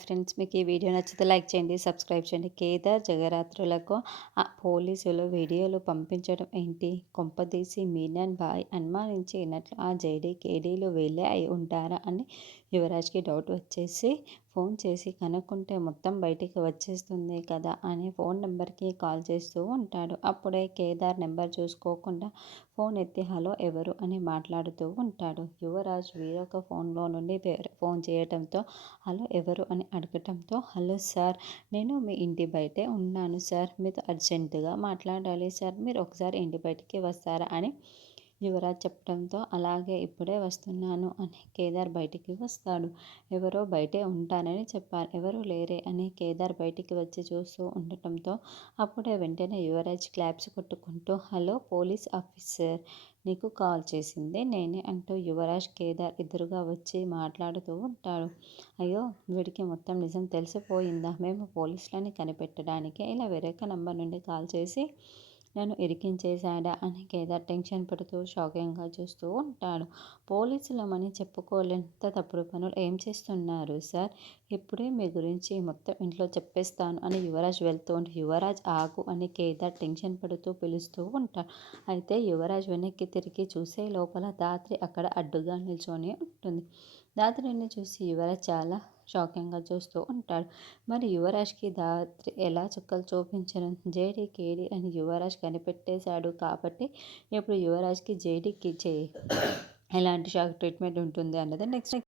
Friends, మీకు ఈ video నచ్చితే లైక్ చేయండి, సబ్స్క్రైబ్ చేయండి. కేదార్ జగరాత్రులకు పోలీసులు వీడియోలు పంపించడం ఏంటి? కొంపదీసి మీనన్ బాయ్ అనుమానించినట్లు ఆ జేడీ కేడీలు వీళ్ళే అయి ఉంటారా అని యువరాజ్కి డౌట్ వచ్చేసి ఫోన్ చేసి కనుక్కుంటే మొత్తం బయటికి వచ్చేస్తుంది కదా అని ఫోన్ నెంబర్కి కాల్ చేస్తూ ఉంటాడు. అప్పుడే కేదార్ నెంబర్ చూసుకోకుండా ఫోన్ ఎత్తి హలో ఎవరు అని మాట్లాడుతూ ఉంటాడు. యువరాజ్ వేరొక ఫోన్లో నుండి ఫోన్ చేయడంతో హలో ఎవరు అని అడగటంతో హలో సార్, నేను మీ ఇంటి బయటే ఉన్నాను సార్, మీతో అర్జెంటుగా మాట్లాడాలి సార్, మీరు ఒకసారి ఇంటి బయటికి వస్తారా అని యువరాజ్ చెప్పడంతో అలాగే ఇప్పుడే వస్తున్నాను అని కేదార్ బయటికి వస్తాడు. ఎవరో బయటే ఉంటానని చెప్పారు, ఎవరు లేరే అని కేదార్ బయటికి వచ్చి చూస్తూ ఉండటంతో అప్పుడే వెంటనే యువరాజ్ క్లాప్స్ కొట్టుకుంటూ హలో పోలీస్ ఆఫీసర్, నీకు కాల్ చేసిందే నేనే అంటూ యువరాజ్ కేదార్ ఎదురుగా వచ్చి మాట్లాడుతూ ఉంటాడు. అయ్యో, వీడికి మొత్తం నిజం తెలిసిపోయిందా? మేము పోలీసులని కనిపెట్టడానికే ఇలా వేరొక నంబర్ నుండి కాల్ చేసి నన్ను ఇరికించేశాడా అని కేదార్ టెన్షన్ పడుతూ షాకింగ్గా చూస్తూ ఉంటాడు. పోలీసులమని చెప్పుకోలేంత తప్పుడు పనులు ఏం చేస్తున్నారు సార్? ఇప్పుడే మీ గురించి మొత్తం ఇంట్లో చెప్పేస్తాను అని యువరాజ్ వెళ్తుంటే యువరాజ్ ఆగు అని కేదార్ టెన్షన్ పడుతూ పిలుస్తూ ఉంటాడు. అయితే యువరాజ్ వెనక్కి తిరిగి చూసే లోపల ధాత్రి అక్కడ అడ్డుగా నిల్చొని ఉంటుంది. ధాత్రిని చూసి యువరాజ్ చాలా షాకింగ్గా చూస్తూ ఉంటాడు. మరి యువరాజ్కి ధాత్రి ఎలా చుక్కలు చూపించను? జేడీ కేడీ అని యువరాజ్ కనిపెట్టేశాడు కాబట్టి ఇప్పుడు యువరాజ్కి జేడీకి ఎలాంటి షాక్ ట్రీట్మెంట్ ఉంటుంది అన్నది నెక్స్ట్